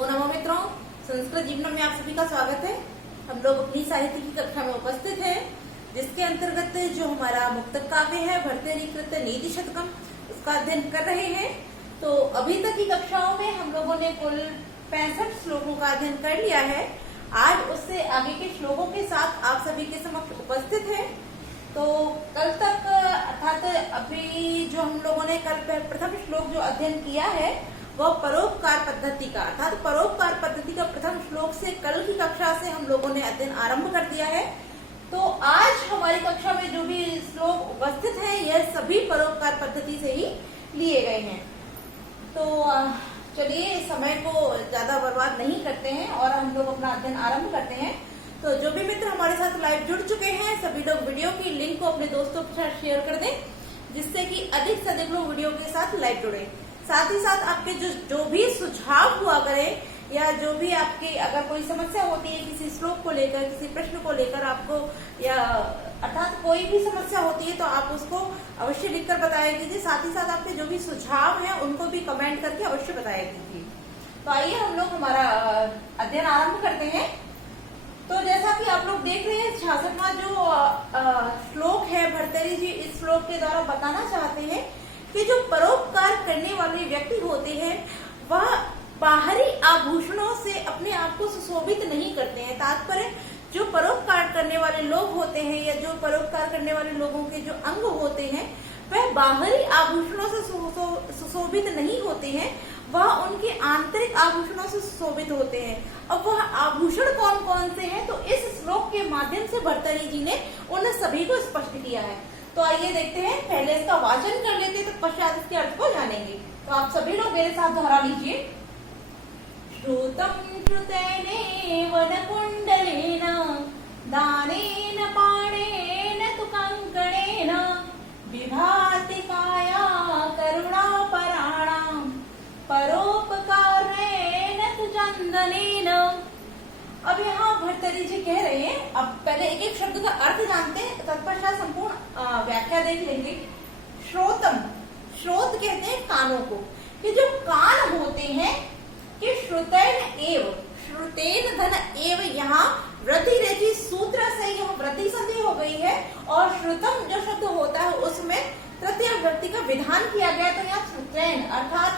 नमो नमो मित्रों, संस्कृत जीवन में आप सभी का स्वागत है। हम लोग अपनी साहित्य की कक्षा में उपस्थित हैं, जिसके अंतर्गत जो हमारा मुक्तक काव्य है भर्तृकृत नीति शतकम, उसका अध्ययन कर रहे हैं। तो अभी तक की कक्षाओं में हम लोगों ने कुल 65 श्लोकों का अध्ययन कर लिया है। आज उससे आगे के श्लोकों के साथ आप सभी के समक्ष उपस्थित है। तो कल तक अर्थात अभी जो हम लोगों ने कल प्रथम श्लोक जो अध्ययन किया है वह परोपकार पद्धति का, अर्थात परोपकार पद्धति का प्रथम श्लोक से कल की कक्षा से हम लोगों ने अध्ययन आरंभ कर दिया है। तो आज हमारी कक्षा में जो भी श्लोक उपस्थित हैं यह सभी परोपकार पद्धति से ही लिए गए हैं। तो चलिए समय को ज्यादा बर्बाद नहीं करते हैं और हम लोग अपना अध्ययन आरंभ करते हैं। तो जो भी मित्र हमारे साथ लाइव जुड़ चुके हैं सभी लोग वीडियो की लिंक को अपने दोस्तों के साथ शेयर कर दें, जिससे कि अधिक से अधिक लोग वीडियो के साथ लाइव जुड़े। साथ ही साथ आपके जो भी सुझाव हुआ करें या जो भी आपकी अगर कोई समस्या होती है किसी श्लोक को लेकर, किसी प्रश्न को लेकर आपको, या अर्थात कोई भी समस्या होती है तो आप उसको अवश्य लिखकर बताया कीजिए। साथ ही साथ आपके जो भी सुझाव हैं उनको भी कमेंट करके अवश्य बताया कीजिए। तो आइए हम लोग हमारा अध्ययन आरंभ करते हैं। तो जैसा कि आप लोग देख रहे हैं 66वां जो श्लोक है, भर्तृहरि जी इस श्लोक के द्वारा बताना चाहते हैं कि जो परोपकार करने वाले व्यक्ति होते हैं वह बाहरी आभूषणों से अपने आप को सुशोभित नहीं करते हैं। तात्पर्य जो परोपकार करने वाले लोग होते हैं या जो परोपकार करने वाले लोगों के जो अंग होते हैं वह बाहरी आभूषणों से सुशोभित नहीं होते हैं, वह उनके आंतरिक आभूषणों से सुशोभित होते हैं। अब वह आभूषण कौन कौन से हैं तो इस श्लोक के माध्यम से भर्तृहरि जी ने उन सभी को स्पष्ट किया है। तो आइए देखते हैं, पहले इसका वाचन कर लेते हैं तो पश्चात इसके अर्थ को जानेंगे। तो आप सभी लोग मेरे साथ दोहरा लीजिए। श्रुतं श्रुतेनेव न कुण्डलेन दानेन पाणेन तु कंकणेन विभाति काया करुणापराणां परोपकारेण तु चन्दनेन। अब यहाँ भर्तृहरि जी कह रहे हैं, अब पहले एक एक शब्द का अर्थ जानते हैं, तत्पश्चात संपूर्ण व्याख्या देख लेंगे। श्रोतम, श्रोत कहते हैं कानों को, कि जो कान होते हैं कि श्रुतेन एव, श्रुतेन धन एव, यहाँ वृद्धि रेखी सूत्र से यह वृद्धि संधि हो गई है और श्रुतम जो शब्द होता है उसमें तृतीय व्यक्ति का विधान किया गया। तो यहाँ श्रुतेन अर्थात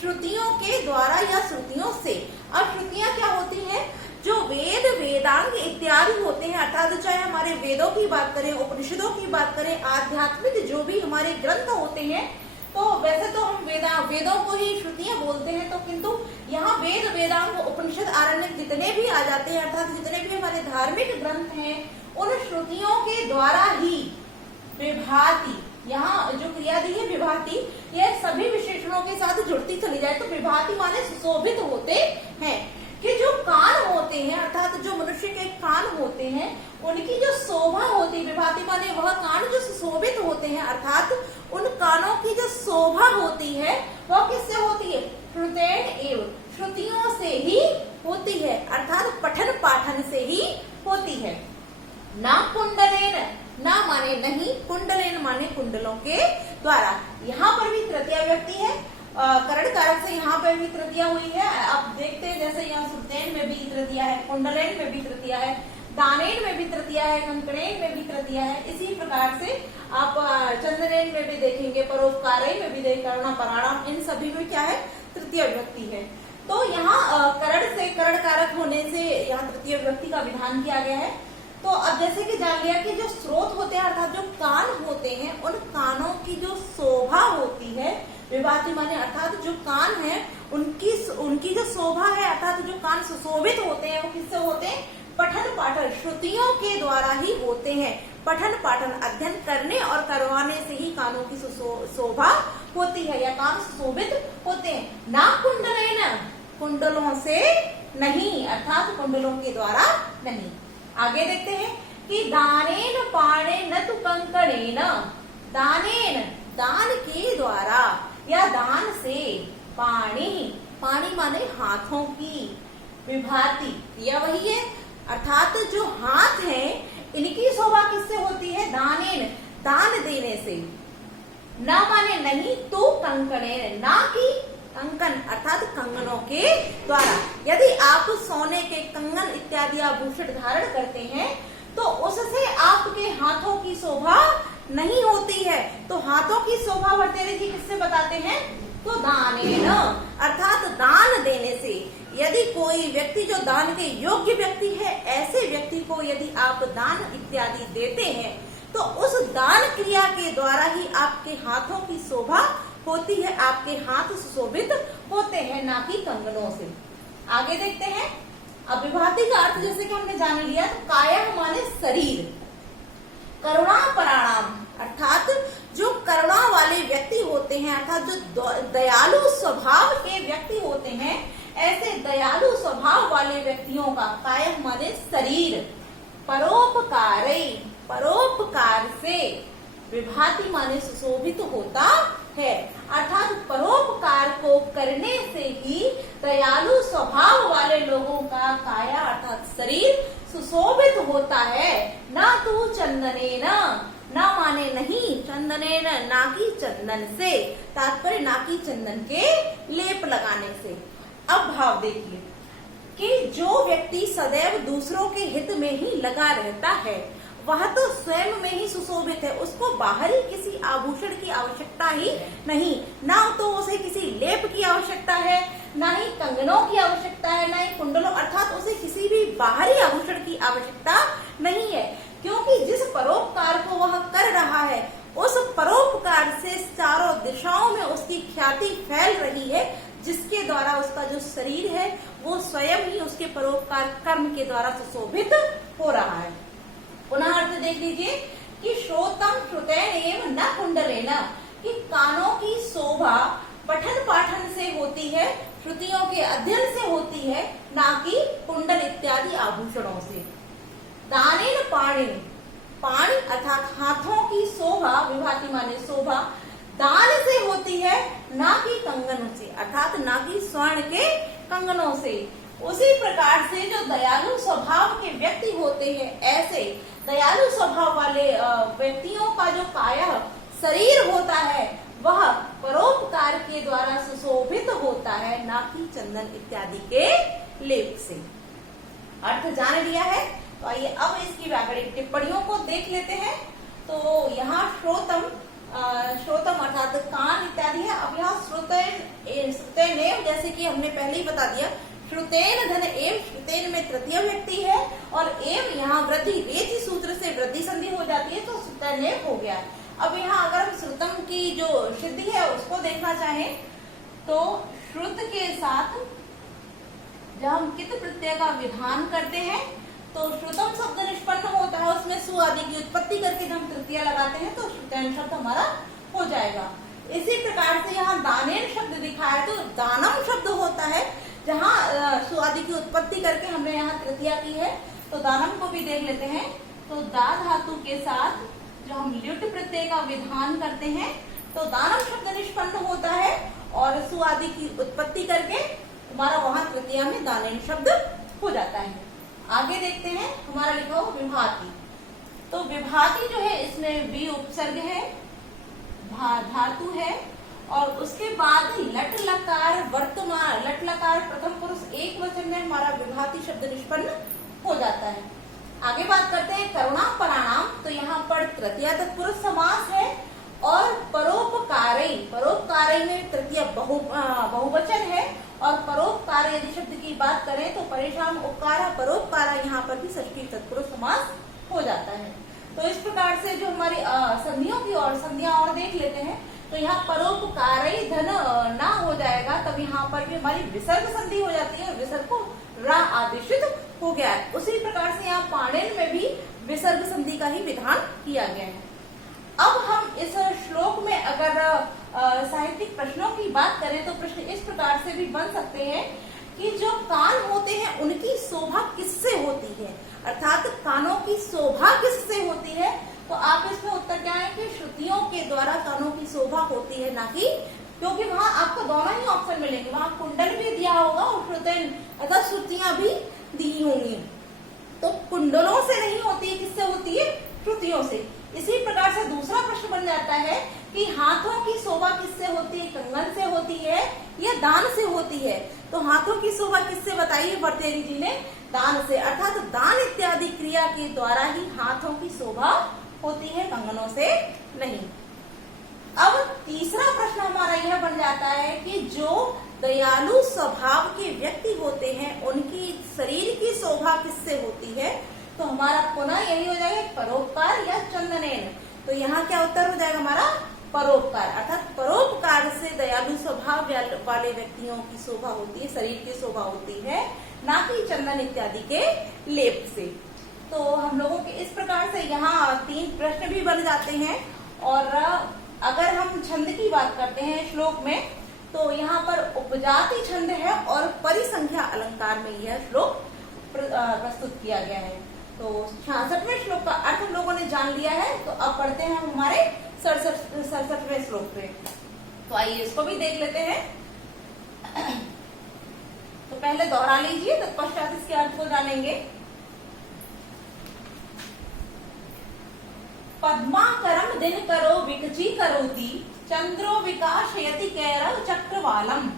श्रुतियों के द्वारा या श्रुतियों से। अब श्रुतियां क्या होती हैं? जो वेद वेदांग इत्यादि होते हैं, अर्थात चाहे हमारे वेदों की बात करें, उपनिषदों की बात करें, आध्यात्मिक जो भी हमारे ग्रंथ होते हैं, तो वैसे तो हम वेदों को ही श्रुतियां बोलते हैं, तो किंतु यहाँ वेद वेदांग उपनिषद आरण्य जितने भी आ जाते हैं, अर्थात जितने भी हमारे धार्मिक ग्रंथ हैं उन श्रुतियों के द्वारा ही विभाति, यहाँ जो क्रिया दी है विभाति, यह सभी विशेषणों के साथ जुड़ती चली जाए तो विभाति माने सुशोभित होते हैं। कि जो कान होते हैं अर्थात जो मनुष्य के कान होते हैं उनकी जो शोभा होती है, विभाति माने वह कान जो सुशोभित होते हैं, अर्थात उन कानों की जो शोभा होती है वह किससे होती है? श्रुतेन एव, श्रुतियों से ही होती है, अर्थात पठन पाठन से ही होती है। ना कुंडलेन, ना माने नहीं, कुंडलेन माने कुंडलों के द्वारा। यहाँ पर भी तृतीया व्यक्ति है, करण कारक से यहाँ पर भी तृतीया हुई है। आप देखते हैं जैसे यहाँ श्रुतेन में भी तृतीया है, कुंडलेन में भी तृतीया है, दानेन में भी तृतीया है, कंकणेन में भी तृतीया है। इसी प्रकार से आप चंदनेन में भी देखेंगे, परोपकारेण में भी देखेंगे, करुणापराणाम, इन सभी में क्या है? तृतीय व्यक्ति है। तो यहाँ करण से, करण कारक होने से यहाँ तृतीय व्यक्ति का विधान किया गया है। तो अब जैसे कि जान लिया कि जो स्रोत होते हैं अर्थात जो कान होते हैं उन कानों की जो शोभा होती है, विभाति माने अर्थात जो कान है उनकी जो शोभा है अर्थात जो कान सुशोभित होते हैं वो किससे होते हैं? पठन पाठन, श्रुतियों के द्वारा ही होते हैं। पठन पाठन अध्ययन करने और करवाने से ही कानों की शोभा होती है या कान सुशोभित होते हैं। ना कुंडलेन, कुंडलों से नहीं, अर्थात कुंडलों के द्वारा नहीं। आगे देखते हैं कि दानेन पाणेन तु कंकणेन, दानेन दान के द्वारा या दान से, पाणी, पाणी माने हाथों की, विभाति या वही है, अर्थात जो हाथ है इनकी शोभा किससे होती है? दानेन, दान देने से। न माने नहीं, तो कंकणेन, ना की कंकन अर्थात कंगनों के द्वारा। यदि आप सोने के कंगन इत्यादि आभूषण धारण करते हैं तो उससे आपके हाथों की शोभा नहीं होती है। तो हाथों की शोभा भर्तृहरि जी किससे बताते हैं? तो दानेन अर्थात दान देने से। यदि कोई व्यक्ति जो दान के योग्य व्यक्ति है, ऐसे व्यक्ति को यदि आप दान इत्यादि देते हैं तो उस दान क्रिया के द्वारा ही आपके हाथों की शोभा होती है, आपके हाथ सुशोभित होते हैं, ना कि कंगनों से। आगे देखते हैं। अब विभाति का अर्थ जैसे कि हमने जान लिया, तो काया माने शरीर, करुणा पराणाम अर्थात जो करुणा वाले व्यक्ति होते हैं, अर्थात जो दयालु स्वभाव के व्यक्ति होते हैं, ऐसे दयालु स्वभाव वाले व्यक्तियों का काया माने शरीर, परोपकार से विभाति माने सुशोभित होता है। अर्थात परोपकार को करने से ही दयालु स्वभाव वाले लोगों का काया अर्थात शरीर सुशोभित होता है। ना तो चंदनेन, ना माने नहीं, चंदनेन ना कि चंदन से, तात्पर्य ना कि चंदन के लेप लगाने से। अब भाव देखिए कि जो व्यक्ति सदैव दूसरों के हित में ही लगा रहता है वह तो स्वयं में ही सुशोभित है, उसको बाहरी किसी आभूषण की आवश्यकता ही नहीं, ना तो उसे किसी लेप की आवश्यकता है, ना ही कंगनों की आवश्यकता है, ना ही कुंडलों, अर्थात उसे किसी भी बाहरी आभूषण की आवश्यकता नहीं है। क्योंकि जिस परोपकार को वह कर रहा है उस परोपकार से चारों दिशाओं में उसकी ख्याति फैल रही है, जिसके द्वारा उसका जो शरीर है वो स्वयं ही उसके परोपकार कर्म के द्वारा सुशोभित हो रहा है। पुनः अर्थ देख लीजिए कि श्रोतम श्रुतेन एव न कुंडलेन, कि कानों की शोभा पठन पाठन से होती है, श्रुतियों के अध्ययन से होती है, ना कि कुंडल इत्यादि आभूषणों से। दानेन पाणिन, पाणी अर्थात हाथों की शोभा, विभाति माने शोभा, दान से होती है, ना कि कंगनों से, अर्थात ना कि स्वर्ण के कंगनों से। उसी प्रकार से जो दयालु स्वभाव के व्यक्ति होते हैं, ऐसे दयालु स्वभाव वाले व्यक्तियों का जो काया शरीर होता है वह परोपकार के द्वारा सुशोभित होता है, ना कि चंदन इत्यादि के लेप से। अर्थ जान लिया है, तो आइए अब इसकी व्याकरणिक टिप्पणियों को देख लेते हैं। तो यहाँ श्रोतम अर्थात कान इत्यादि है। अब यहाँ श्रुतेन जैसे कि हमने पहले ही बता दिया, श्रुतेन धन एव, श्रुतेन में तृतीय व्यक्ति है और एव यहाँ वृद्धि रेचि सूत्र से वृद्धि संधि हो जाती है, तो श्रुतेन हो गया। अब यहाँ अगर हम श्रुतम की जो सिद्धि है उसको देखना चाहें तो श्रुत के साथ जब हम कित प्रत्यय का विधान करते हैं तो श्रुतम शब्द निष्पन्न होता है, उसमें सु आदि की उत्पत्ति करके जब हम तृतीय लगाते हैं तो श्रुतेन शब्द हमारा हो जाएगा। इसी प्रकार से यहाँ दानेन शब्द दिखा है तो दानम शब्द होता है, जहाँ सु आदि की उत्पत्ति करके हमने यहाँ तृतीया की है। तो दानम को भी देख लेते हैं। तो दा धातु के साथ जो हम ल्युट प्रत्यय का विधान करते हैं तो दानम शब्द निष्पन्न होता है और सु आदि की उत्पत्ति करके हमारा वहां तृतीया में दानेन शब्द हो जाता है। आगे देखते हैं, हमारा लिखा हो विभाति। तो विभाति जो है इसमें वी उपसर्ग है, धातु है और उसके बाद लट लकार वर्तमान, लट लकार प्रथम पुरुष एक वचन में हमारा विभाति शब्द निष्पन्न हो जाता है। आगे बात करते हैं करुणा पराणाम। तो यहाँ पर तृतीया तत्पुरुष समास है और परोपकारे, परोपकारे में तृतीय बहुवचन है और परोपकार यदि शब्द की बात करें तो परेशान उपकारा परोपकारा, यहाँ पर भी षष्ठी तत्पुरुष समास हो जाता है। तो इस प्रकार से जो हमारी संधियों की और संधियां और देख लेते हैं तो यहाँ परोपकारे धन ना हो जाएगा, तब यहाँ पर भी हमारी विसर्ग संधि हो जाती है और विसर्ग को रा आदेशित हो गया है। उसी प्रकार से यहाँ पाणिन में भी विसर्ग संधि का ही विधान किया गया है। अब हम इस श्लोक में अगर साहित्यिक प्रश्नों की बात करें तो प्रश्न इस प्रकार से भी बन सकते हैं कि जो कान होते हैं उनकी शोभा किससे होती है, अर्थात कानों की शोभा किससे होती है। तो आप इसमें उत्तर क्या है कि श्रुतियों के द्वारा कानों की शोभा होती है, ना कि, क्योंकि वहां आपको दोनों ही ऑप्शन मिलेंगे, वहां कुंडल भी दिया होगा और श्रुतेन अर्थात श्रुतियां भी दी होंगी। तो कुंडलों से नहीं होती है, किससे होती है, श्रुतियों से। इसी प्रकार से दूसरा प्रश्न बन जाता है कि हाथों की शोभा किससे होती है, कंगन से होती है। है यह दान से होती है। तो हाथों की शोभा किससे बताई है भर्तृहरि जी ने? दान से, अर्थात दान इत्यादि क्रिया के द्वारा ही हाथों की शोभा होती है, कंगनों से नहीं। अब तीसरा प्रश्न हमारा यह बन जाता है कि जो दयालु स्वभाव के व्यक्ति होते हैं उनकी शरीर की शोभा किससे होती है? तो हमारा पुनः यही हो जाएगा परोपकार या चंदनेन। तो यहाँ क्या उत्तर हो जाएगा हमारा? परोपकार, अर्थात परोपकार से दयालु स्वभाव वाले व्यक्तियों की शोभा होती है, शरीर की शोभा होती है, ना कि चंदन इत्यादि के लेप से। तो हम लोगों के इस प्रकार से यहाँ 3 प्रश्न भी बन जाते हैं। और अगर हम छंद की बात करते हैं श्लोक में, तो यहाँ पर उपजाति छंद है और परिसंख्या अलंकार में यह श्लोक प्रस्तुत किया गया है। तो 66वें श्लोक का अर्थ हम लोगों ने जान लिया है। तो अब पढ़ते हैं हमारे 67वें श्लोक पे। तो आइए इसको भी देख लेते हैं। तो पहले दोहरा लीजिए, तत्पश्चात इसके अर्थ को जानेंगे। पद्माकरम दिन करो विकची करोति, चंद्रो विकाशयति कैरव चक्रवालम,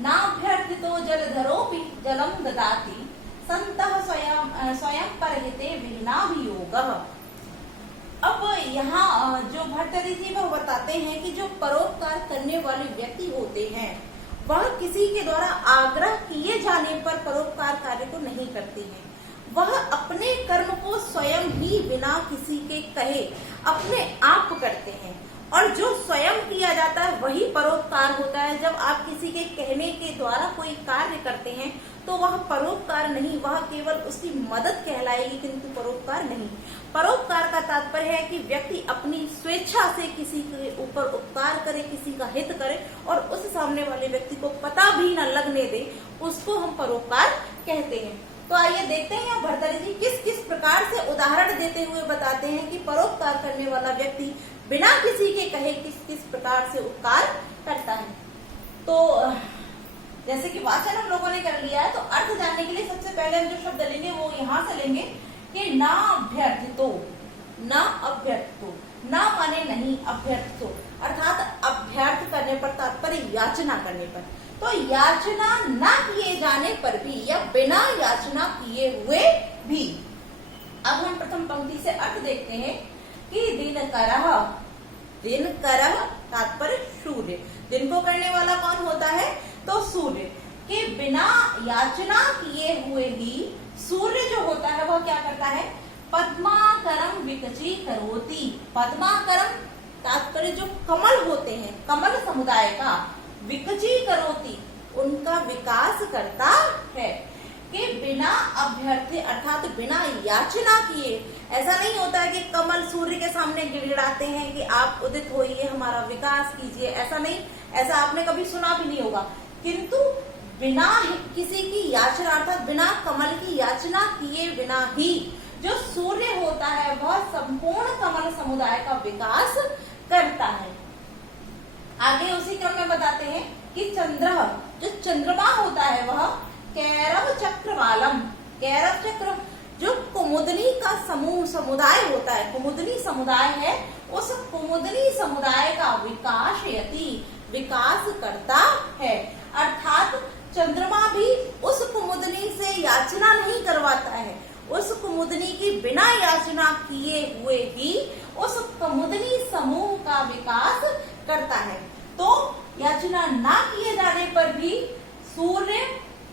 नाभ्यर्थितो जलधरोपि जलम ददाति, संतः स्वयं परहिते विघ्नाभियोगः। अब यहाँ जो भर्तृहरि जी वह बताते हैं कि जो परोपकार करने वाले व्यक्ति होते हैं वह किसी के द्वारा आग्रह किए जाने पर परोपकार कार्य को नहीं करते हैं। वह अपने कर्म को स्वयं ही बिना किसी के कहे अपने आप करते हैं, और जो स्वयं किया जाता है वही परोपकार होता है। जब आप किसी के कहने के द्वारा कोई कार्य करते हैं तो वह परोपकार नहीं, वह केवल उसकी मदद कहलाएगी, किंतु परोपकार नहीं। परोपकार का तात्पर्य है कि व्यक्ति अपनी स्वेच्छा से किसी के ऊपर उपकार करे, किसी का हित करे, और उस सामने वाले व्यक्ति को पता भी न लगने दे, उसको हम परोपकार कहते हैं। तो आइए देखते हैं भर्तृहरि जी किस किस प्रकार से उदाहरण देते हुए बताते हैं कि परोपकार करने वाला व्यक्ति बिना किसी के कहे किस किस प्रकार से उपकार करता है। तो जैसे कि वाचन हम लोगों ने कर लिया है, तो अर्थ जानने के लिए सबसे पहले हम जो शब्द लेंगे वो यहाँ से लेंगे कि ना अभ्यर्थितो, ना अभ्यर्थितो, ना माने नहीं, अभ्यर्थितो अर्थात अभ्यर्थ करने पर तात्पर्य याचना करने पर। तो याचना ना किए जाने पर भी या बिना याचना किए हुए भी। अब हम प्रथम पंक्ति से अर्थ देखते हैं कि दिनकरः, दिनकरः तात्पर्य सूर्य, दिन को करने वाला कौन होता है? तो सूर्य के बिना याचना किए हुए ही सूर्य जो होता है वह क्या करता है? पद्माकरम विकची करोति। पद्माकरम तात्पर्य जो कमल होते हैं, कमल समुदाय का, विकची करोति उनका विकास करता है। कि बिना अभ्यर्थी अर्थात बिना याचना किए, ऐसा नहीं होता है कि कमल सूर्य के सामने गिड़गिड़ाते हैं कि आप उदित होइए, हमारा विकास कीजिए, ऐसा नहीं, ऐसा आपने कभी सुना भी नहीं होगा। किंतु बिना किसी की याचना अर्थात बिना कमल की याचना किए बिना ही जो सूर्य होता है वह संपूर्ण कमल समुदाय का विकास करता है। आगे उसी क्रम में बताते हैं कि चंद्र, जो चंद्रमा होता है वह कैरव चक्रवालम, कैरव चक्र जो कुमुदनी का समूह समुदाय होता है, कुमुदनी समुदाय है, उस कुमुदनी समुदाय का विकासयति विकास करता है। अर्थात चंद्रमा भी उस कुमुदनी से याचना नहीं करवाता है, उस कुमुदनी की बिना याचना किए हुए ही उस कुमुदनी समूह का विकास करता है। तो याचना ना किए जाने पर भी सूर्य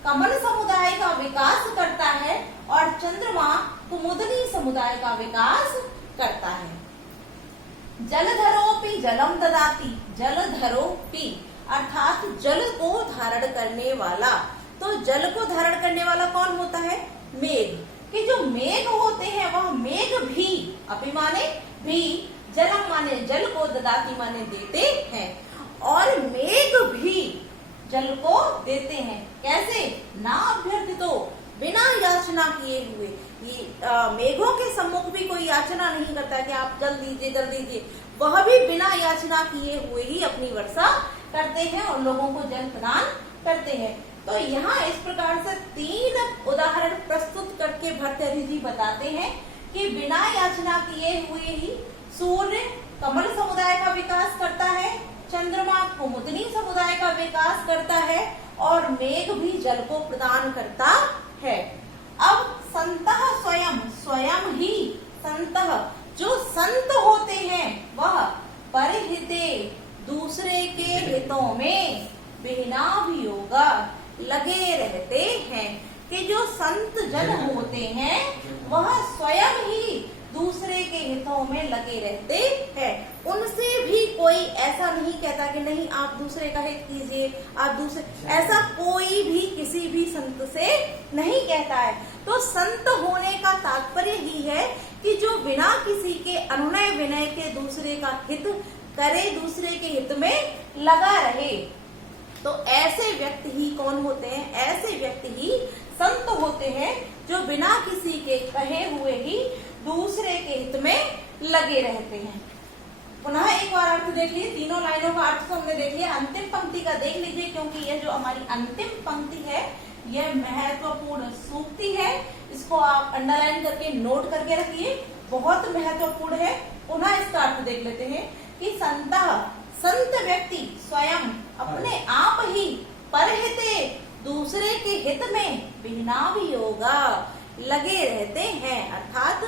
कमल समुदाय का विकास करता है और चंद्रमा कुमुदनी समुदाय का विकास करता है। जलधरोपि जलम ददाति, जलधरोपि अर्थात जल को धारण करने वाला। तो जल को धारण करने वाला कौन होता है? मेघ। कि जो मेघ होते हैं वह मेघ भी, अपि माने भी, जलम माने जल को, ददाति माने देते हैं, और मेघ भी जल को देते हैं। कैसे? ना अभ्यर्थितो, बिना याचना किए हुए। ये मेघों के सम्मुख भी कोई याचना नहीं करता कि आप जल दीजिए जल दीजिए, वह भी बिना याचना किए हुए ही अपनी वर्षा करते हैं और लोगों को जल प्रदान करते हैं। तो यहाँ इस प्रकार से 3 उदाहरण प्रस्तुत करके भर्तृहरि जी बताते हैं कि बिना याचना किए हुए ही सूर्य कमल समुदाय का विकास करता है, चंद्रमा कुमुदनी समुदाय का विकास करता है और मेघ भी जल को प्रदान करता है। अब संतः स्वयं, स्वयं ही संतः जो संत होते हैं वह परहिते दूसरे के हितों में विहिनाभियोगा लगे रहते हैं, कि जो संत जन होते हैं वह स्वयं ही दूसरे के हितों में लगे रहते हैं। उनसे भी कोई ऐसा नहीं कहता कि नहीं आप दूसरे का हित कीजिए, आप दूसरे, ऐसा कोई भी किसी भी संत से नहीं कहता है। तो संत होने का तात्पर्य ही है कि जो बिना किसी के अनुनय विनय के दूसरे का हित करे, दूसरे के हित में लगा रहे। तो ऐसे व्यक्ति ही कौन होते हैं? ऐसे व्यक्ति ही संत होते हैं जो बिना किसी के कहे हुए ही दूसरे के हित में लगे रहते हैं। पुनः एक बार अर्थ देख लीजिए, तीनों लाइनों का अर्थ तो हमने देख लिया, अंतिम पंक्ति का देख लीजिए, क्योंकि यह जो हमारी अंतिम पंक्ति है यह महत्वपूर्ण सूक्ति है। इसको आप अंडरलाइन करके नोट करके रखिए, बहुत महत्वपूर्ण है। पुनः इसका अर्थ देख लेते हैं कि संतः, संत व्यक्ति स्वयं अपने आप ही परहिते दूसरे के हित में विहिनाभियोगा लगे रहते हैं, अर्थात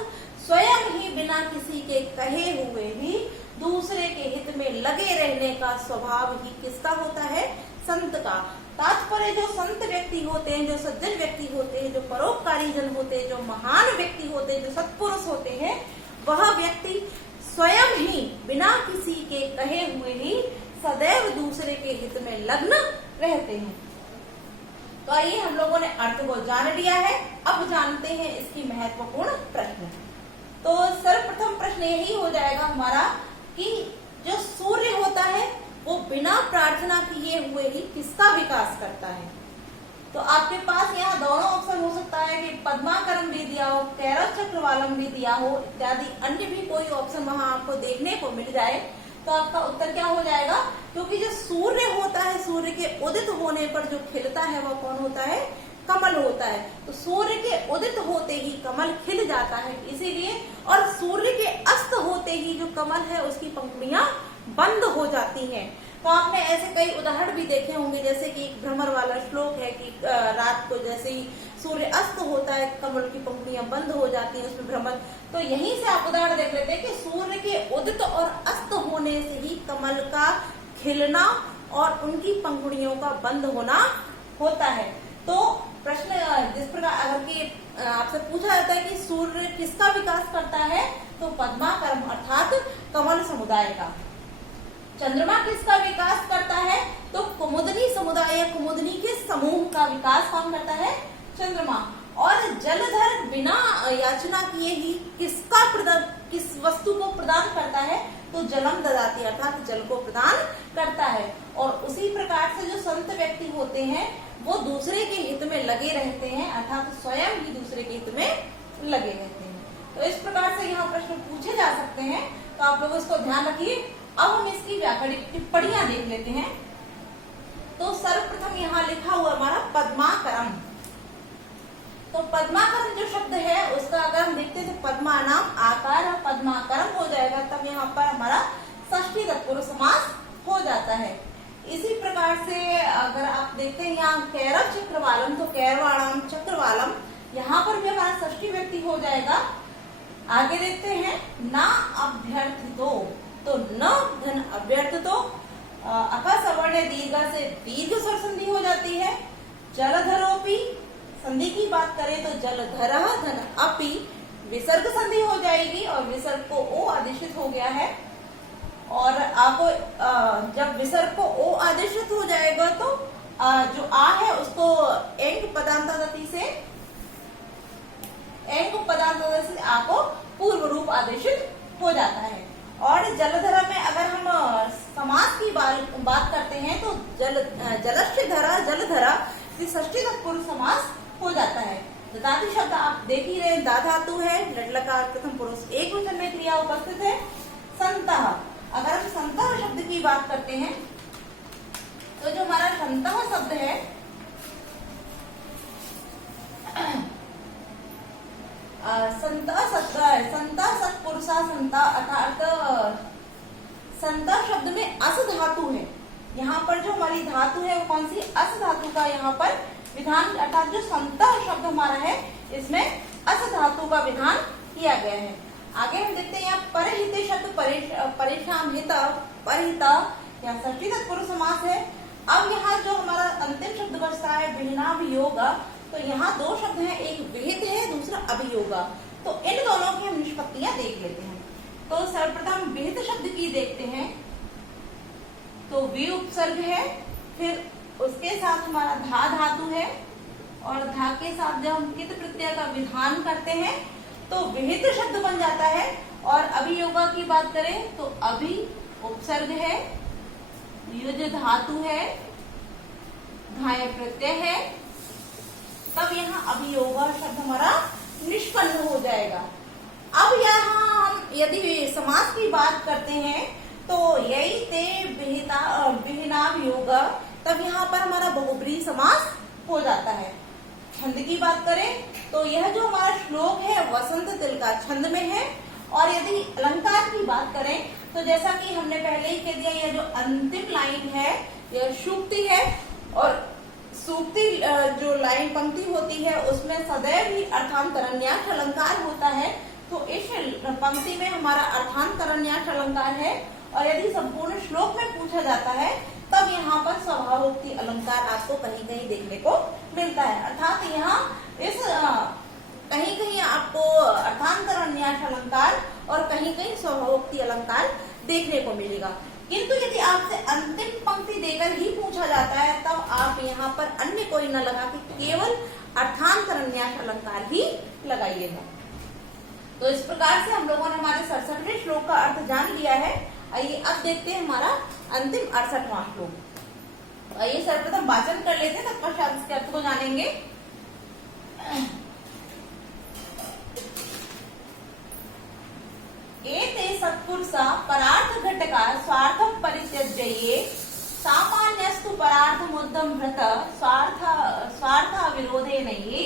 स्वयं ही बिना किसी के कहे हुए भी दूसरे के हित में लगे रहने का स्वभाव ही किसका होता है? संत का। तात्पर्य जो संत व्यक्ति होते हैं, जो सज्जन व्यक्ति होते हैं, जो परोपकारी जन होते हैं, जो महान व्यक्ति होते हैं, जो सत्पुरुष होते हैं, वह व्यक्ति स्वयं ही बिना किसी के कहे हुए ही सदैव दूसरे के हित में लग्न रहते हैं। तो आइए हम लोगों ने अर्थ को जान लिया है, अब जानते हैं इसकी महत्वपूर्ण प्रश्न। तो सर्वप्रथम प्रश्न यही हो जाएगा हमारा कि जो सूर्य होता है वो बिना प्रार्थना किए हुए ही किसका विकास करता है? तो आपके पास यहाँ दोनों ऑप्शन हो सकता है कि पद्माकरम भी दिया हो, कैरव चक्रवालम भी दिया हो, इत्यादि अन्य भी कोई ऑप्शन वहां आपको देखने को मिल जाए, तो आपका उत्तर क्या हो जाएगा? क्योंकि जो सूर्य होता है, सूर्य के उदित होने पर जो खिलता है वह कौन होता है? कमल होता है। तो सूर्य के उदित होते ही कमल खिल जाता है, इसीलिए, और सूर्य के अस्त होते ही जो कमल है उसकी पंखुड़ियां बंद हो जाती हैं। तो आपने ऐसे कई उदाहरण भी देखे होंगे, जैसे कि एक भ्रमर वाला श्लोक है कि रात को जैसे ही सूर्य अस्त होता है कमल की पंखुड़ियां बंद हो जाती हैं, उसमें भ्रमर। तो यहीं से आप उदाहरण देख लेते हैं कि सूर्य के उदित और अस्त होने से ही कमल का खिलना और उनकी पंखुड़ियों का बंद होना होता है। तो प्रश्न जिस प्रकार अगर कि आपसे पूछा जाता है कि सूर्य किसका विकास करता है, तो पद्माकरम अर्थात कमल समुदाय का। चंद्रमा किसका विकास करता है? तो कुमुदनी समुदाय या कुमुदनी के समूह का विकास कौन करता है? चंद्रमा। और जलधर बिना याचना किए ही किस वस्तु को प्रदान करता है? तो जलम ददाती, अर्थात जल को प्रदान करता है। और उसी प्रकार से जो संत व्यक्ति होते हैं वो दूसरे के हित में लगे रहते हैं, अर्थात स्वयं ही दूसरे के हित में लगे रहते हैं। तो इस प्रकार से यहाँ प्रश्न पूछे जा सकते हैं, तो आप लोग इसको ध्यान रखिए। अब हम इसकी व्याकरणिक टिप्पणियां देख लेते हैं। तो सर्वप्रथम यहाँ लिखा हुआ हमारा पद्माकरम। तो पद्माकरम जो शब्द है उसका अगर हम देखते हैं तो पद्मा नाम आकार और पद्माकरम हो जाएगा, तब यहाँ पर हमारा षष्ठी तत्पुरुष समास हो जाता है। इसी प्रकार से अगर आप देखते हैं यहाँ कैरव चक्रवालम, तो कैरवाणम चक्रवालम, यहाँ पर भी हमारा षष्ठी व्यक्ति हो जाएगा। आगे देखते हैं ना अभ्यर्थितो, तो न धन अभ्यर्थितो, अका सवर्ण दीर्घ से दीर्घ स्वर संधि हो जाती है। जलधरोपी संधि की बात करें तो जलधरः धन अपि विसर्ग संधि हो जाएगी और विसर्ग को ओ आदेशित हो गया है। और आपको जब विसर्ग को ओ आदेशित हो जाएगा तो जो आ है उसको एंग पदांतादति से आ को पूर्व रूप आदेशित हो जाता है। और जलधरा में अगर हम समास की बात करते हैं तो जलस्य धरा जलधरा षष्ठी तत्पुरुष समास हो जाता है। ददाति शब्द आप देख ही रहे, दा धातु है, लट्लकार प्रथम पुरुष एक वचन में क्रिया उपस्थित है। संतः, अगर हम संतः शब्द की बात करते हैं तो जो हमारा संतः शब्द है संता सत्पुरुषा संता, अर्थात संता शब्द में अस धातु है। यहाँ पर जो हमारी धातु है वो कौन सी, अस धातु का यहाँ पर विधान, अर्थात जो संतः शब्द हमारा है इसमें अस धातु का विधान किया गया है। आगे हम देखते हैं यहाँ परहित शब्द, परेशान हित, परहिता या षष्ठी तत्पुरुष समास है। अब यहाँ जो हमारा अंतिम शब्द बचता है विहीनाभियोग, तो यहाँ दो शब्द हैं, एक विहित है दूसरा अभियोगा। तो इन दोनों की हम निष्पत्तियां देख लेते हैं। तो सर्वप्रथम विहित शब्द की देखते हैं। तो वि उपसर्ग है, फिर उसके साथ हमारा धा धातु है और धा के साथ जब हम कित प्रत्यय का विधान करते हैं तो विहित शब्द बन जाता है। और अभियोगा की बात करें तो अभि उपसर्ग है, युज धातु है, घाय प्रत्यय है, तब यहाँ अभियोगा शब्द हमारा निष्पन्न हो जाएगा। अब यहाँ हम यदि समास की बात करते हैं तो यही ते विहीनाभियोगा, तब यहाँ पर हमारा बहुब्रीहि समास हो जाता है। छंद की बात करें तो यह जो हमारा श्लोक है वसंत तिल का छंद में है। और यदि अलंकार की बात करें तो जैसा कि हमने पहले ही कह दिया, यह जो अंतिम लाइन है यह सूक्ति है और सूक्ति जो लाइन पंक्ति होती है उसमें सदैव ही अर्थांतरन्यास अलंकार होता है। तो इस पंक्ति में हमारा अर्थांतरन्यास अलंकार है। और यदि संपूर्ण श्लोक में पूछा जाता है तब यहाँ पर स्वभावोक्ति अलंकार आपको कहीं कहीं देखने को मिलता है। अर्थात यहाँ इस कहीं कहीं आपको अर्थांतरन्यास अलंकार और कहीं कहीं स्वभावोक्ति अलंकार देखने को मिलेगा। किंतु यदि आपसे अंतिम पंक्ति देकर ही पूछा जाता है तब आप यहाँ पर अन्य कोई न लगा के केवल अर्थांतरन्यास अलंकार ही लगाइएगा। तो इस प्रकार से हम लोगों ने हमारे 67वें श्लोक का अर्थ जान लिया है। आइए अब देखते हैं हमारा अंतिम 68वां श्लोक। आइए सर्वप्रथम वाचन कर लेते हैं, तत्पश्चात इसके अर्थ को जानेंगे। एते सत्पुरुषा परार्थ घटका स्वार्थं परित्यज्य सामान्यस्तु परार्थमुद्धं भृत स्वार्थाविरोधेन ये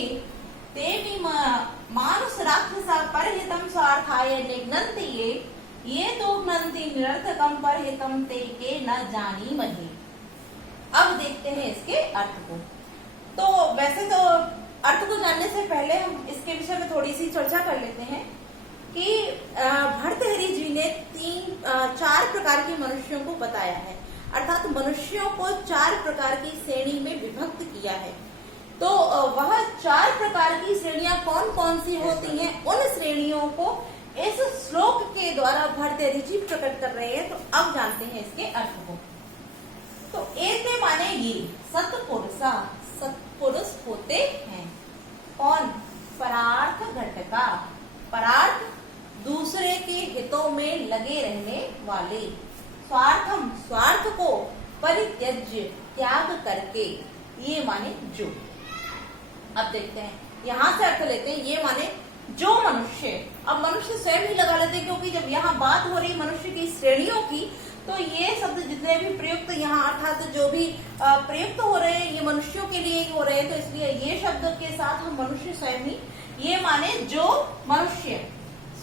ते मानुष राक्षसा परहितं स्वार्थाय निघ्नन्ति ये तो घ्नन्ति निरर्थकं परहितं ते के न जानीमहि। अब देखते हैं इसके अर्थ को। तो वैसे तो अर्थ को जानने से पहले हम इसके विषय में थोड़ी सी चर्चा कर लेते हैं कि भर्तृहरि जी ने 4 प्रकार के मनुष्यों को बताया है। अर्थात मनुष्यों को 4 प्रकार की श्रेणी में विभक्त किया है। तो वह 4 प्रकार की श्रेणियां कौन कौन सी होती हैं, उन श्रेणियों को इस श्लोक के द्वारा भर्तृहरि जी प्रकट कर रहे हैं। तो अब जानते हैं इसके अर्थ को। तो एते माने ये सत्पुरुषा, सत्पुरुष होते हैं कौन, परार्थ घटका, परार्थ दूसरे के हितों में लगे रहने वाले, स्वार्थम स्वार्थ को परित्यज्य त्याग करके, ये माने जो। अब देखते हैं यहां से अर्थ लेते हैं, ये माने जो मनुष्य। अब मनुष्य स्वयं ही लगा लेते हैं क्योंकि जब यहाँ बात हो रही मनुष्य की श्रेणियों की तो ये शब्द जितने भी प्रयुक्त यहाँ अर्थात जो भी प्रयुक्त हो रहे हैं ये मनुष्यों के लिए ही हो रहे हैं। तो इसलिए ये शब्द के साथ हम मनुष्य स्वयं ही, ये माने जो मनुष्य,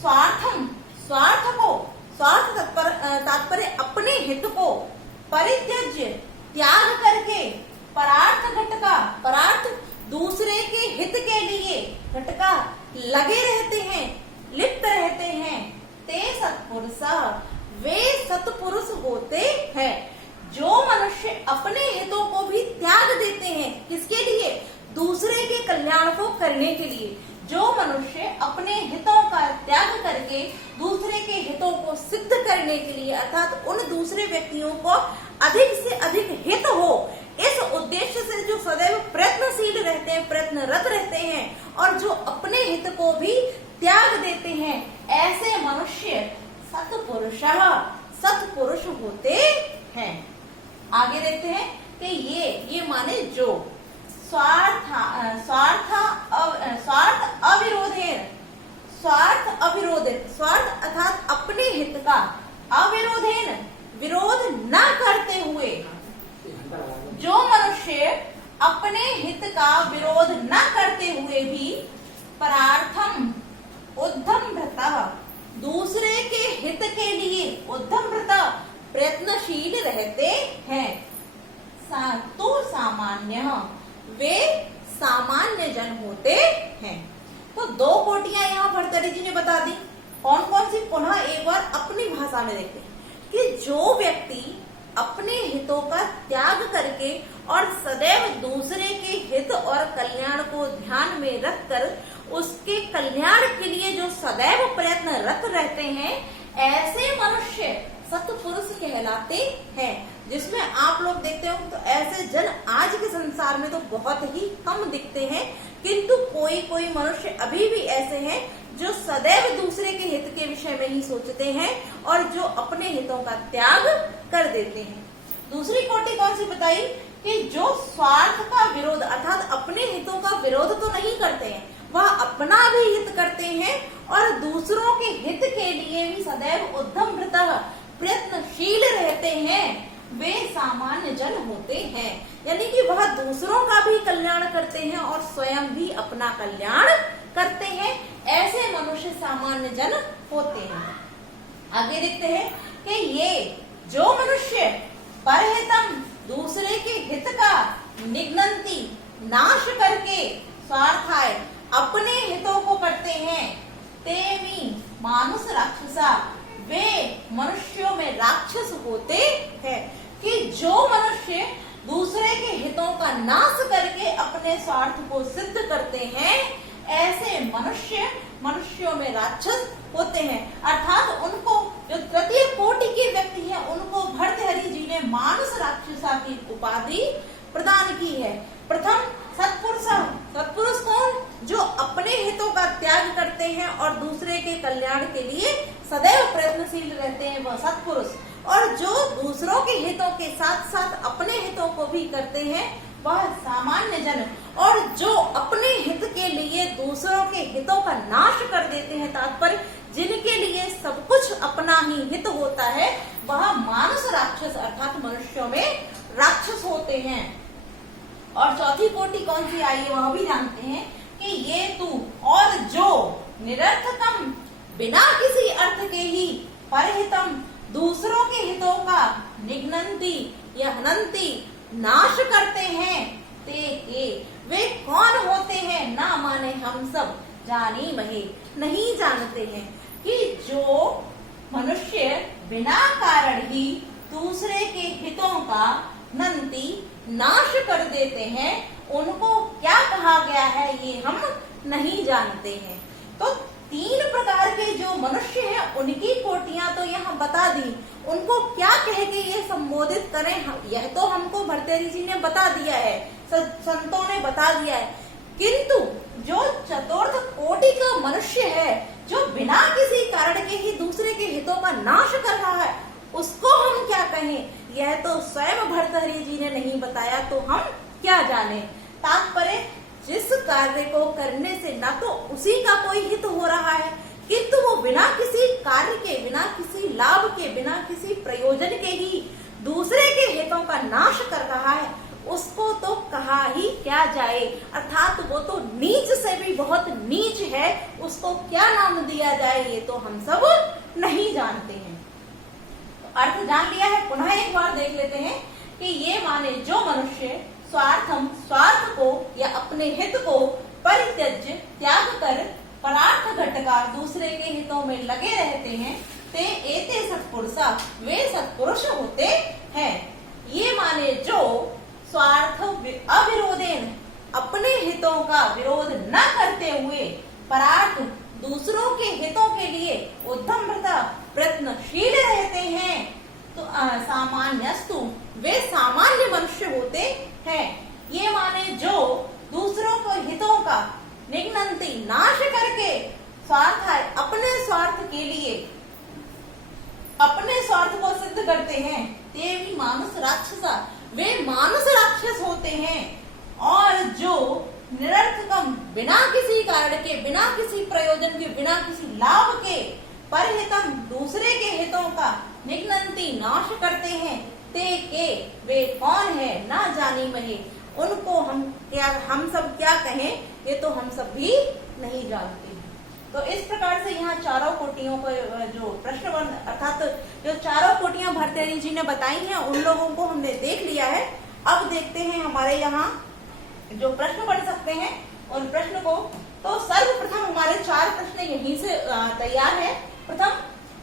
स्वार्थम स्वार्थ को, स्वार्थ तात्पर्य अपने हित को, परित्यज्य त्याग करके, परार्थ घटका, परार्थ दूसरे के हित के लिए, घटका लगे रहते हैं, लिप्त रहते हैं, ते सत्पुरुषा, वे सत्पुरुष होते हैं। जो मनुष्य अपने हितों को भी त्याग देते हैं, किसके लिए, दूसरे के कल्याण को करने के लिए। जो मनुष्य अपने हितों का त्याग करके दूसरे के हितों को सिद्ध करने के लिए, अर्थात उन दूसरे व्यक्तियों को अधिक से अधिक हित हो, इस उद्देश्य से जो सदैव प्रयत्नशील रहते हैं, प्रयत्नरत रहते हैं और जो अपने हित को भी त्याग देते हैं, ऐसे मनुष्य सत्पुरुषः, सत्पुरुष होते हैं। आगे देखते हैं कि ये माने जो, स्वार्थ अविरोधेन, स्वार्थ अविरोधित, स्वार्थ अर्थात अपने हित का, अविरोधेन विरोध न करते हुए, जो मनुष्य अपने हित का विरोध न करते हुए भी परार्थम उद्धम्भृतः, दूसरे के हित के लिए उद्धम्भृतः प्रयत्नशील रहते हैं। तो सामान्य, वे सामान्य जन होते हैं। तो दो कोटियां यहाँ भर्तृहरि जी ने बता दी। कौन कौन सी, पुनः एक बार अपनी भाषा में देखते हैं कि जो व्यक्ति अपने हितों का त्याग करके और सदैव दूसरे के हित और कल्याण को ध्यान में रखकर उसके कल्याण के लिए जो सदैव प्रयत्नरत रहते हैं, ऐसे मनुष्य सत्पुरुष कहलाते हैं। जिसमें आप लोग देखते हो तो ऐसे जन आज के संसार में तो बहुत ही कम दिखते हैं, किंतु कोई कोई मनुष्य अभी भी ऐसे हैं जो सदैव दूसरे के हित के विषय में ही सोचते हैं और जो अपने हितों का त्याग कर देते हैं। दूसरी कोटि कौन सी बताई कि जो स्वार्थ का विरोध अर्थात अपने हितों का विरोध तो नहीं करते हैं, वह अपना भी हित करते हैं और दूसरों के हित के लिए भी सदैव उद्यमरतः प्रयत्नशील रहते हैं, वे सामान्य जन होते हैं। यानी कि वह दूसरों का भी कल्याण करते हैं और स्वयं भी अपना कल्याण करते हैं, ऐसे मनुष्य सामान्य जन होते हैं। आगे देखते हैं कि ये जो मनुष्य परहितम दूसरे के हित का निघ्नन्ति नाश करके स्वार्थाय अपने हितों को करते हैं, तेमी मानुष राक्षसा, वे मनुष्यों में राक्षस होते हैं। कि जो मनुष्य दूसरे के हितों का नाश करके अपने स्वार्थ को सिद्ध करते हैं, ऐसे मनुष्य मनुष्यों में राक्षस होते हैं। अर्थात उनको जो तृतीय कोटि के व्यक्ति हैं, उनको भर्तृहरि जी ने मानस राक्षसा की उपाधि प्रदान की है। प्रथम सत्पुरुष, सत्पुरुष कौन, जो अपने हितों का त्याग करते हैं और दूसरे के कल्याण के लिए सदैव प्रयत्नशील रहते हैं, वह सत्पुरुष। और जो दूसरों के हितों के साथ साथ अपने हितों को भी करते हैं, वह सामान्य जन। और जो अपने हित के लिए दूसरों के हितों का नाश कर देते हैं, तात्पर्य जिनके लिए सब कुछ अपना ही हित होता है, वह मानस राक्षस अर्थात मनुष्यों में राक्षस होते हैं। और चौथी कोटि कौन सी आई है वह भी जानते हैं कि ये तू और जो निरर्थकम बिना किसी अर्थ के ही परहितम दूसरों के हितों का निघ्नन्ति या हनन्ति नाश करते हैं, ते के वे कौन होते हैं, ना माने हम सब जानी महे, नहीं जानते हैं। कि जो मनुष्य बिना कारण ही दूसरे के हितों का नंति नाश कर देते हैं, उनको क्या कहा गया है ये हम नहीं जानते हैं। तो तीन प्रकार के जो मनुष्य हैं उनकी कोटियां तो यहाँ बता दी, उनको क्या कह के ये संबोधित करें यह तो हमको भर्तृहरि जी ने बता दिया है, संतों ने बता दिया है। किंतु जो चतुर्थ कोटि का मनुष्य है, जो बिना किसी कारण के ही दूसरे के हितों का नाश कर रहा है, उसको हम क्या कहें, यह तो स्वयं भर्तृहरि जी ने नहीं बताया, तो हम क्या जाने। तात्पर्य जिस कार्य को करने से ना तो उसी का कोई हित हो रहा है, किंतु वो बिना किसी कार्य के, बिना किसी लाभ के, बिना किसी प्रयोजन के ही दूसरे के हितों का नाश कर रहा है, उसको तो कहा ही क्या जाए। अर्थात वो तो नीच से भी बहुत नीच है, उसको क्या नाम दिया जाए ये तो हम सब नहीं जानते हैं। तो अर्थ जान लिया है, पुनः एक बार देख लेते हैं कि ये माने जो मनुष्य स्वार्थम स्वार्थ को या अपने हित को परित्यज्य त्याग कर परार्थ घटका दूसरे के हितों में लगे रहते हैं, ते एते सत्पुरुषा, वे सत्पुरुष होते हैं। ये माने जो स्वार्थ अविरोधेन अपने हितों का विरोध न करते हुए परार्थ दूसरों के हितों के लिए उद्यमता प्रयत्नशील रहते हैं, तो सामान्यस्तु वे सामान्य मनुष्य होते हैं। ये माने जो दूसरों के हितों का निघ्नन्ति नाश करके स्वार्थ अपने स्वार्थ के लिए अपने स्वार्थ को सिद्ध करते हैं, ते भी मानुष राक्षसा, वे मानुष राक्षस होते हैं। और जो निरर्थकम बिना किसी कारण के, बिना किसी प्रयोजन के, बिना किसी लाभ के परहितम दूसरे के हितों का निघ्नन्ति नाश करते हैं, ते के वे कौन है, ना जानी महे, उनको हम सब क्या कहें, ये तो हम सब भी नहीं जानते हैं। तो इस प्रकार से यहाँ चारों कोटियों को जो प्रश्न अर्थात जो चारों कोटियां भर्तृहरि जी ने बताई हैं, उन लोगों को हमने देख लिया है। अब देखते हैं हमारे यहाँ जो प्रश्न बन सकते हैं उन प्रश्न को। तो सर्वप्रथम हमारे 4 प्रश्न यहीं से तैयार है। प्रथम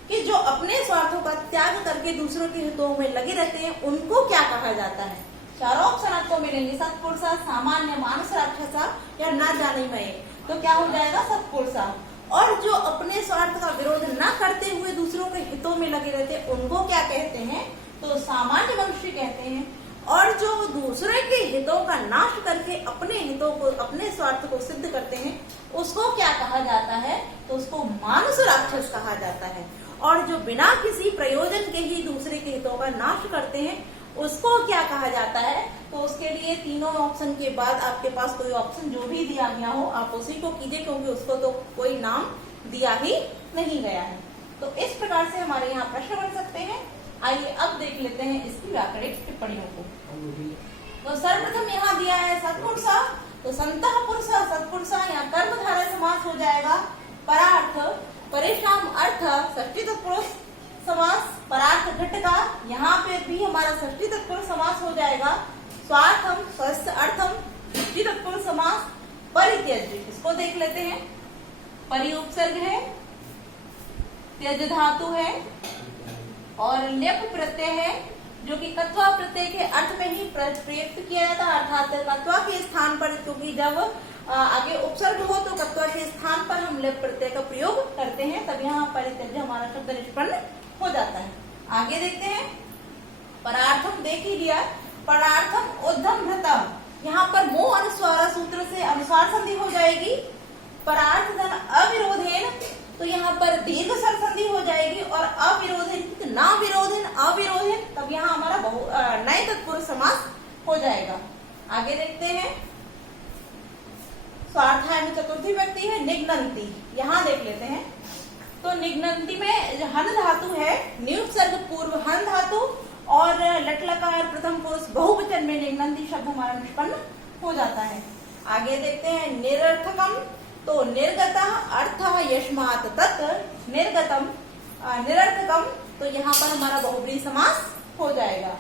कि जो अपने स्वार्थों का त्याग करके दूसरों के हितों में लगे रहते हैं उनको क्या कहा जाता है। चारों ऑप्शन आपको मिलेंगे, सत्पुरुषा, सामान्य, मानस राक्षसा या न जानिमय। तो क्या हो जाएगा, सत्पुरुषा। और जो अपने स्वार्थ का विरोध न करते हुए दूसरों के हितों में लगे रहते हैं उनको क्या कहते हैं, तो सामान्य मनुष्य कहते हैं। और जो दूसरे के हितों का नाश करके अपने हितों को, अपने स्वार्थ को सिद्ध करते हैं उसको क्या कहा जाता है, तो उसको मानस राक्षस कहा जाता है। और जो बिना किसी प्रयोजन के ही दूसरे के हितों का नाश करते हैं उसको क्या कहा जाता है, तो उसके लिए तीनों ऑप्शन के बाद आपके पास कोई ऑप्शन जो भी दिया गया हो आप उसी को कीजिए, क्योंकि उसको तो कोई नाम दिया ही नहीं गया है। तो इस प्रकार से हमारे यहाँ प्रश्न बन सकते हैं। आइए अब देख लेते हैं इसकी व्याकरणिक टिप्पणियों को। तो सर्वप्रथम यहाँ दिया है सत्पुरुषा, तो संतः पुरुषा, सत्पुरुषा यहाँ कर्मधारय समास हो जाएगा। परार्थ, परेशान अर्थ, षष्ठी तत्पुरुष समास। परार्थ घटका, यहाँ पे भी हमारा षष्ठी तत्पुरुष समास हो जाएगा। स्वार्थम, स्वस्थ अर्थम, षष्ठी तत्पुरुष समास। परित्यज्य, इसको देख लेते हैं। परि उपसर्ग है, त्यज धातु है और लेप प्रत्यय है जो कि कत्वा प्रत्यय के अर्थ में ही प्रयुक्त किया जाता है, अर्थात कत्वा के स्थान पर, क्योंकि जब आगे उपसर्ग हो तो कत्वा के स्थान पर हम लेप प्रत्यय का प्रयोग करते हैं, तब यहाँ परित्यज्य हमारा शब्द निष्पन्न हो जाता है। आगे देखते हैं। परार्थम देख ही लिया। परार्थम उद्धम भृतम, यहाँ पर मोह अनुस्वार सूत्र से अनुस्वार संधि हो जाएगी। परार्थ धन अविरोधेन, तो यहाँ पर दीर्घ स्वर संधि हो जाएगी। और अविरोधेन, ना विरोधेन, अविरोधेन, तब यहाँ हमारा नए तत्पुरुष समास हो जाएगा। आगे देखते हैं। स्वार्थाय में चतुर्थी व्यक्ति है निघ्नन्ति, यहाँ देख लेते हैं। तो निघ्नन्ति में हन धातु है, नियुपसर्ग पूर्व हन धातु और लट लकार प्रथम पुरुष बहुवचन में निघ्नन्ति शब्द हमारा निष्पन्न हो जाता है। आगे देखते हैं। निरर्थकम, तो निर्गत अर्थ यस्मात् तत् निर्गतम, निरर्थकम, तो यहाँ पर हमारा बहुब्रीहि समास हो जाएगा।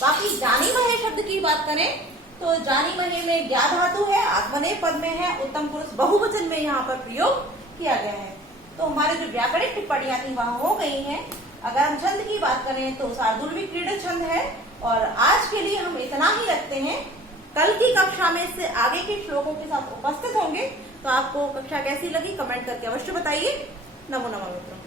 बाकी जानीमहे शब्द की बात करें तो जानीमहे में ज्ञा धातु है, आत्मनेय पद में है, उत्तम पुरुष बहुवचन में यहाँ पर प्रयोग किया गया है। तो हमारे जो व्याकरणिक टिप्पणियां थी वहां हो गई हैं। अगर हम छंद की बात करें तो शार्दूल क्रीड़ा छंद है। और आज के लिए हम इतना ही रखते हैं। कल की कक्षा में इससे आगे के श्लोकों के साथ उपस्थित होंगे। तो आपको कक्षा कैसी लगी कमेंट करके अवश्य बताइए। नमो नमः मित्रों।